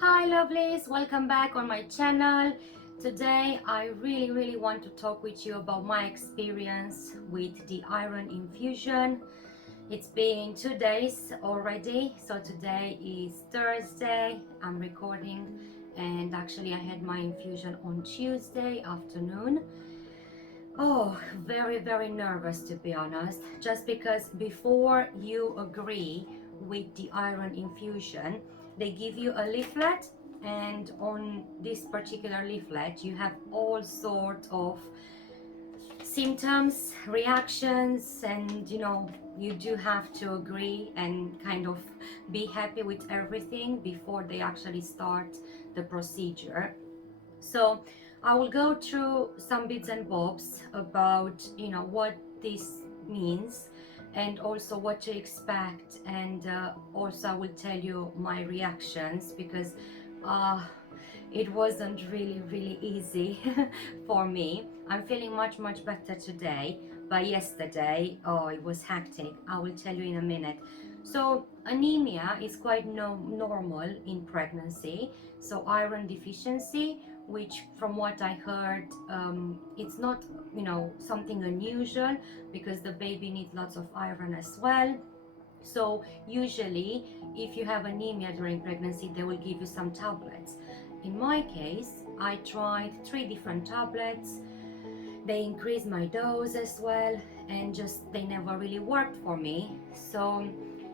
Hi lovelies, welcome back on my channel. Today I really want to talk with you about my experience with the iron infusion. It's been 2 days already, so today is Thursday. I'm recording, and actually I had my infusion on Tuesday afternoon. Oh, very nervous, to be honest, just because before you agree with the iron infusion, they give you a leaflet, and on this particular leaflet you have all sorts of symptoms, reactions, and you do have to agree and kind of be happy with everything before they actually start the procedure. So I will go through some bits and bobs about what this means, and also what to expect, and also I will tell you my reactions, because uh, it wasn't really easy for me. I'm feeling much better today, but yesterday, oh, it was hectic. I will tell you in a minute. So anemia is quite normal in pregnancy, so iron deficiency, which from what I heard, it's not something unusual, because the baby needs lots of iron as well. So usually if you have anemia during pregnancy, they will give you some tablets. In my case, I tried 3 different tablets. They increased my dose as well, and just they never really worked for me. So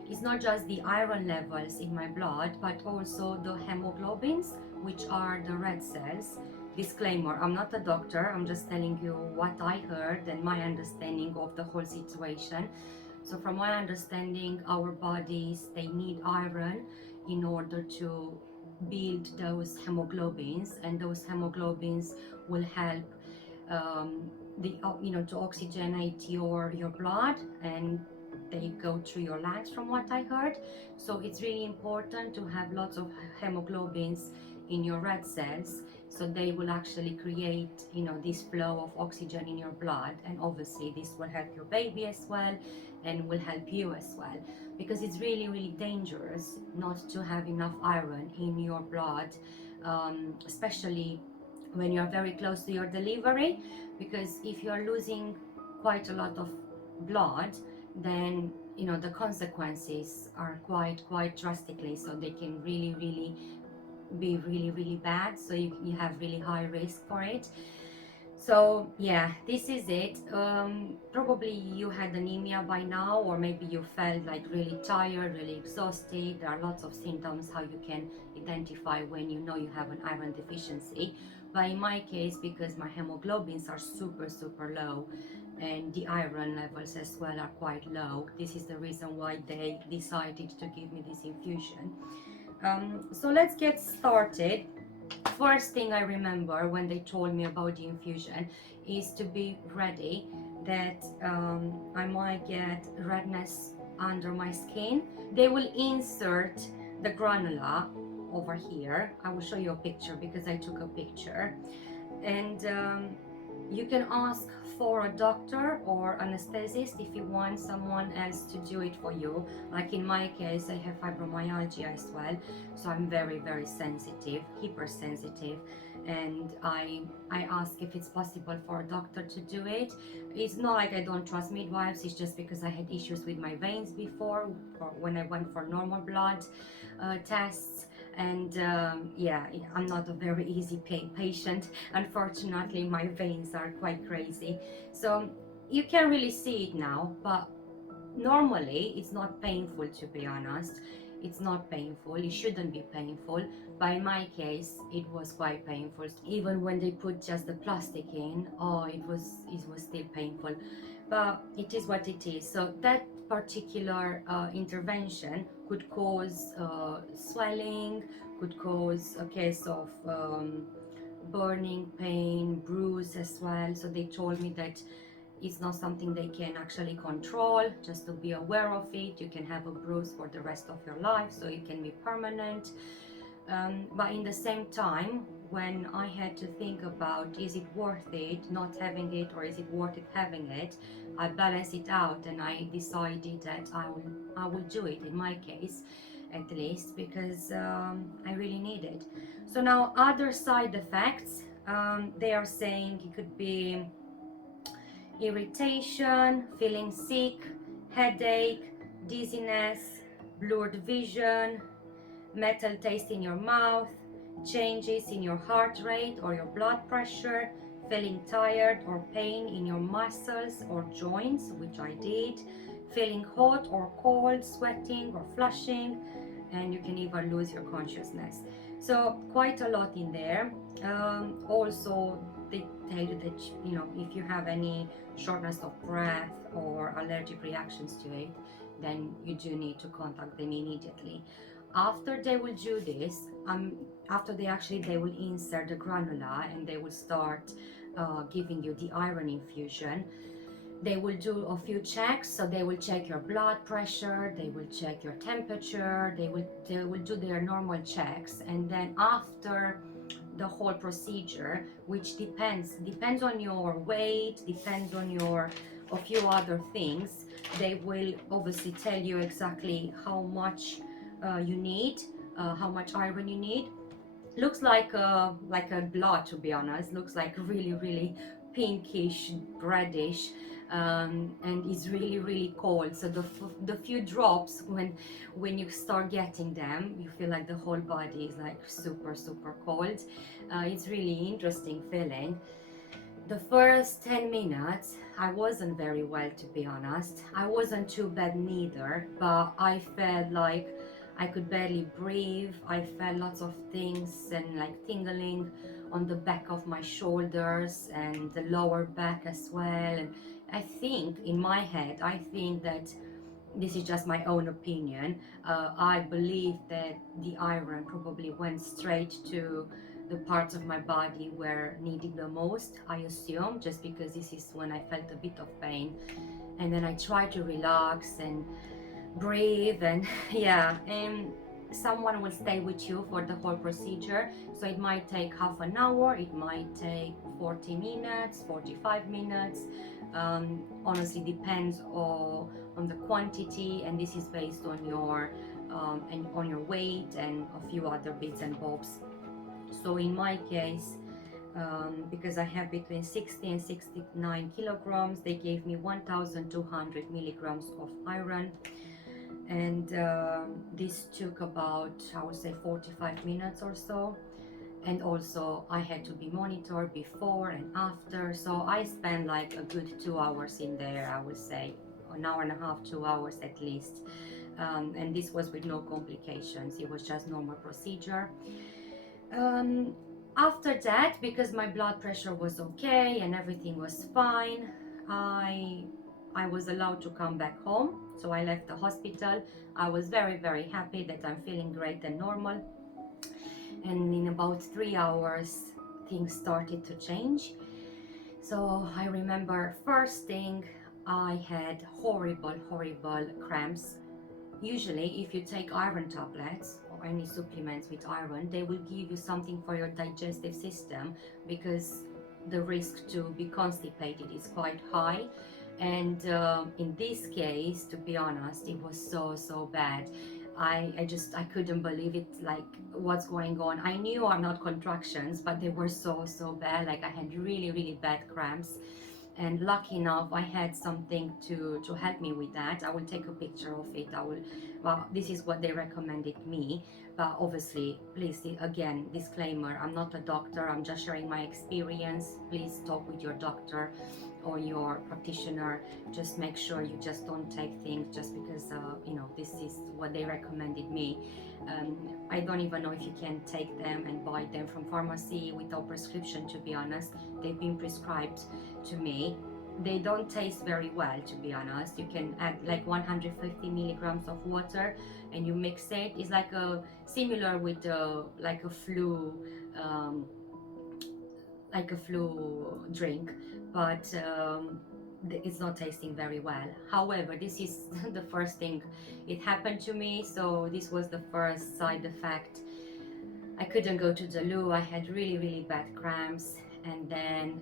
it's not just the iron levels in my blood, but also the hemoglobins, which are the red cells. Disclaimer, I'm not a doctor, I'm just telling you what I heard and my understanding of the whole situation. So from my understanding, our bodies, they need iron in order to build those hemoglobins, and those hemoglobins will help to oxygenate your blood, and they go through your lungs from what I heard. So it's really important to have lots of hemoglobins in your red cells, so they will actually create this flow of oxygen in your blood, and obviously this will help your baby as well, and will help you as well, because it's really dangerous not to have enough iron in your blood, especially when you're very close to your delivery, because if you are losing quite a lot of blood, then the consequences are quite drastically, so they can really be really bad, so you have really high risk for it. So yeah, this is it. Probably you had anemia by now, or maybe you felt like really tired, really exhausted. There are lots of symptoms how you can identify when you know you have an iron deficiency. But in my case, because my hemoglobins are super low, and the iron levels as well are quite low, this is the reason why they decided to give me this infusion. So let's get started. First thing I remember when they told me about the infusion is to be ready that I might get redness under my skin. They will insert the granula over here. I will show you a picture because I took a picture. And you can ask for a doctor or anesthetist if you want someone else to do it for you. Like in my case, I have fibromyalgia as well, so I'm very sensitive, hypersensitive, and I ask if it's possible for a doctor to do it. It's not like I don't trust midwives, it's just because I had issues with my veins before, or when I went for normal blood tests. And yeah, I'm not a very easy patient. Unfortunately, my veins are quite crazy. So you can really see it now, but normally it's not painful, to be honest. It's not painful, it shouldn't be painful, but in my case it was quite painful. Even when they put just the plastic in, oh, it was still painful, but it is what it is. So that particular intervention could cause swelling, could cause a case of burning pain, bruise as well. So they told me that it's not something they can actually control, just to be aware of it. You can have a bruise for the rest of your life, so it can be permanent. But in the same time, when I had to think about, is it worth it not having it, or is it worth it having it, I balanced it out and I decided that I will do it in my case. at least, because I really need it. So now other side effects, they are saying it could be irritation, feeling sick, headache, dizziness, blurred vision, metal taste in your mouth, changes in your heart rate or your blood pressure, feeling tired or pain in your muscles or joints, which I did, feeling hot or cold, sweating or flushing, and you can even lose your consciousness. So quite a lot in there. Also, they tell you that, you know, if you have any shortness of breath or allergic reactions to it, then you do need to contact them immediately. After they will do this, after they will insert the granula and they will start giving you the iron infusion. They will do a few checks, so they will check your blood pressure, they will check your temperature, they will do their normal checks, and then after the whole procedure, which depends on your weight, depends on your a few other things, they will obviously tell you exactly how much you need, how much iron you need. Looks like a blood, to be honest. Looks like really pinkish, reddish, and it's really cold. So the few drops, when you start getting them, you feel like the whole body is like super cold. It's really interesting feeling. The first 10 minutes, I wasn't very well, to be honest. I wasn't too bad neither, but I felt like I could barely breathe. I felt lots of things and like tingling on the back of my shoulders and the lower back as well. And I think in my head, I think that this is just my own opinion. I believe that the iron probably went straight to the parts of my body where needed the most, I assume, just because this is when I felt a bit of pain. And then I tried to relax and breathe, and yeah, and someone will stay with you for the whole procedure. So it might take half an hour, it might take 40 minutes, 45 minutes. Honestly, depends on the quantity, and this is based on your and on your weight and a few other bits and bobs. So in my case, because I have between 60 and 69 kilograms, they gave me 1,200 milligrams of iron, and this took about, I would say, 45 minutes or so. And also I had to be monitored before and after, so I spent like a good 2 hours in there, I would say an hour and a half, 2 hours at least. And this was with no complications, it was just normal procedure. um, After that, because my blood pressure was okay and everything was fine, I was allowed to come back home. So I left the hospital. I was very happy that I'm feeling great and normal. And in about 3 hours, things started to change. So I remember first thing, I had horrible cramps. Usually, if you take iron tablets or any supplements with iron, they will give you something for your digestive system, because the risk to be constipated is quite high. And in this case, to be honest, it was so bad. I couldn't believe it. Like, what's going on? I knew are not contractions, but they were so bad. Like, I had really bad cramps, and lucky enough I had something to help me with that. I will take a picture of it. Well, this is what they recommended me, but obviously, please, again, disclaimer, I'm not a doctor, I'm just sharing my experience. Please talk with your doctor or your practitioner. Just make sure you just don't take things just because this is what they recommended me. I don't even know if you can take them and buy them from pharmacy without prescription, to be honest. They've been prescribed to me. They don't taste very well, to be honest. You can add like 150 milligrams of water and you mix it. It's like a similar with like a flu drink, but it's not tasting very well. However, this is the first thing it happened to me, so this was the first side effect. I couldn't go to the loo. I had really bad cramps, and then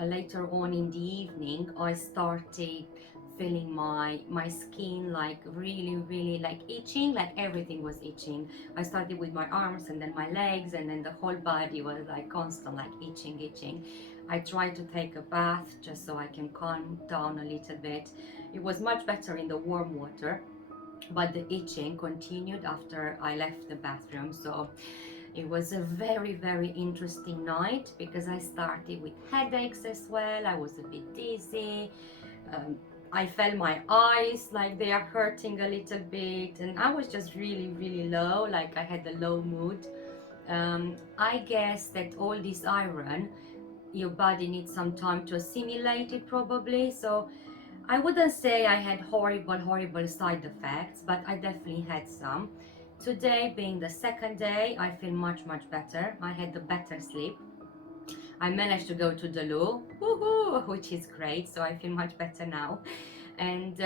later on in the evening I started feeling my skin like really like itching, like everything was itching. I started with my arms and then my legs, and then the whole body was like constant, like itching. I tried to take a bath just so I can calm down a little bit. It was much better in the warm water, but the itching continued after I left the bathroom. So it was a very interesting night, because I started with headaches as well. I was a bit dizzy. um, I felt my eyes like they are hurting a little bit, and I was just really low, like I had a low mood. I guess that all this iron, your body needs some time to assimilate it probably. So I wouldn't say I had horrible side effects, but I definitely had some. Today being the second day, I feel much better. I had a better sleep. I managed to go to the loo, woohoo, which is great, so I feel much better now. And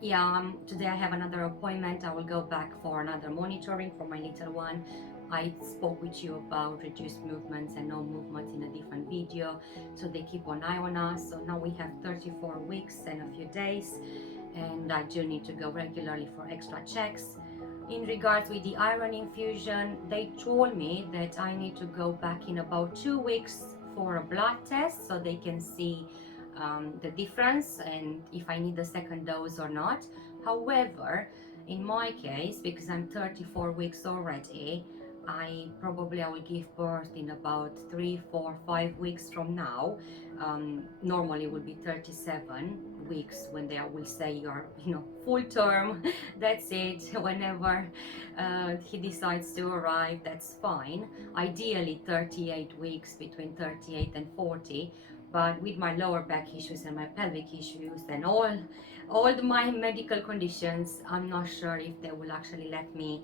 yeah, today I have another appointment. I will go back for another monitoring for my little one. I spoke with you about reduced movements and no movements in a different video, so they keep an eye on us. So now we have 34 weeks and a few days, and I do need to go regularly for extra checks. In regards with the iron infusion, they told me that I need to go back in about 2 weeks for a blood test, so they can see the difference and if I need the second dose or not. However, in my case, because I'm 34 weeks already, I will give birth in about 3, 4, 5 weeks from now. Normally it will be 37 weeks when they will say you're, full term. That's it. Whenever he decides to arrive, that's fine. Ideally 38 weeks, between 38 and 40. But with my lower back issues and my pelvic issues and all my medical conditions, I'm not sure if they will actually let me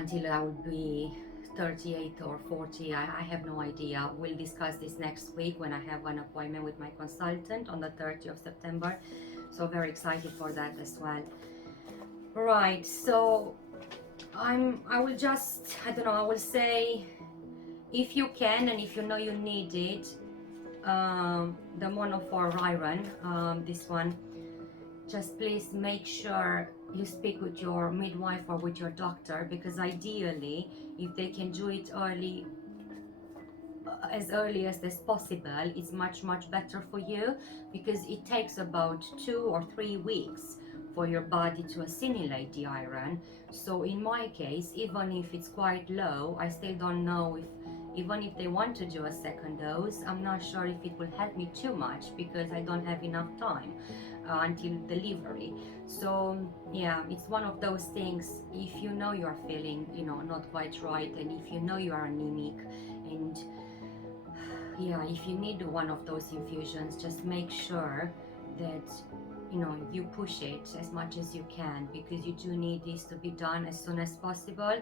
until I will be 38 or 40. I have no idea. We'll discuss this next week when I have an appointment with my consultant on the 30th of September. So very excited for that as well. Right, so I will just, I don't know, I will say, if you can and if you know you need it, the mono-4 iron, this one, just please make sure you speak with your midwife or with your doctor, because ideally if they can do it as early as possible, it's much better for you, because it takes about 2 or 3 weeks for your body to assimilate the iron. So in my case, even if it's quite low, I still don't know if, even if they want to do a second dose, I'm not sure if it will help me too much, because I don't have enough time until delivery. So yeah, it's one of those things. If you know you're feeling, not quite right, and if you know you are anemic, and yeah, if you need one of those infusions, just make sure that you push it as much as you can, because you do need this to be done as soon as possible.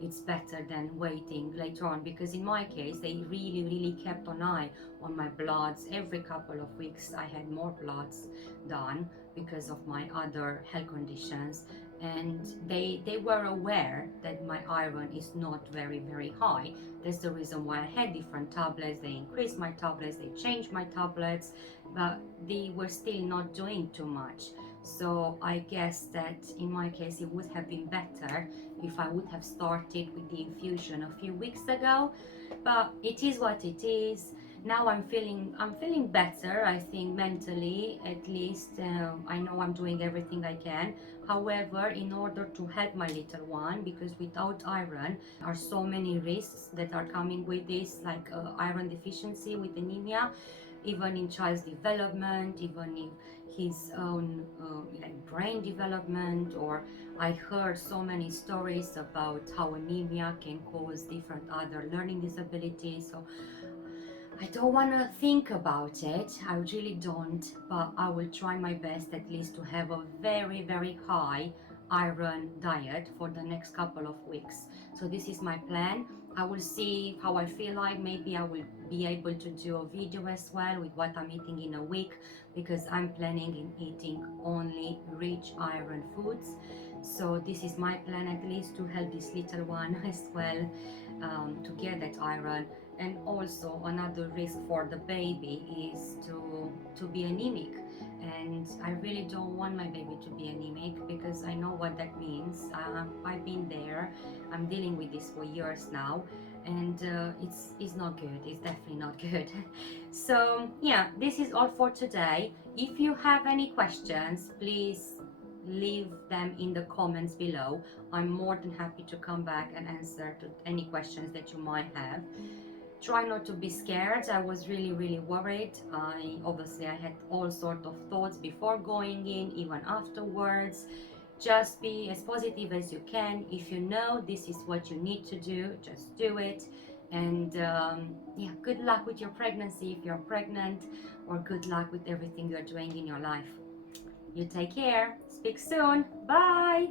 It's better than waiting later on, because in my case they really kept an eye on my bloods. Every couple of weeks I had more bloods done because of my other health conditions, and they were aware that my iron is not very high. That's the reason why I had different tablets. They increased my tablets, they changed my tablets, but they were still not doing too much. So I guess that in my case it would have been better if I would have started with the infusion a few weeks ago, but it is what it is. Now I'm feeling better, I think, mentally at least. I know I'm doing everything I can. However, in order to help my little one, because without iron there are so many risks that are coming with this, like iron deficiency with anemia, even in child's development, even in his own like brain development. Or I heard so many stories about how anemia can cause different other learning disabilities. So I don't want to think about it, I really don't, but I will try my best at least to have a very high iron diet for the next couple of weeks. So this is my plan. I will see how I feel like. Maybe I will be able to do a video as well with what I'm eating in a week, because I'm planning in eating only rich iron foods. So this is my plan, at least to help this little one as well, to get that iron. And also another risk for the baby is to be anemic, and I really don't want my baby to be anemic because I know what that means. I've been there. I'm dealing with this for years now, and it's not good. It's definitely not good. So yeah, this is all for today. If you have any questions, please leave them in the comments below. I'm more than happy to come back and answer to any questions that you might have. Try not to be scared. I was really worried. I had all sort of thoughts before going in, even afterwards. Just be as positive as you can. If you know this is what you need to do, just do it. And yeah, good luck with your pregnancy if you're pregnant, or good luck with everything you're doing in your life. You take care. Speak soon. Bye.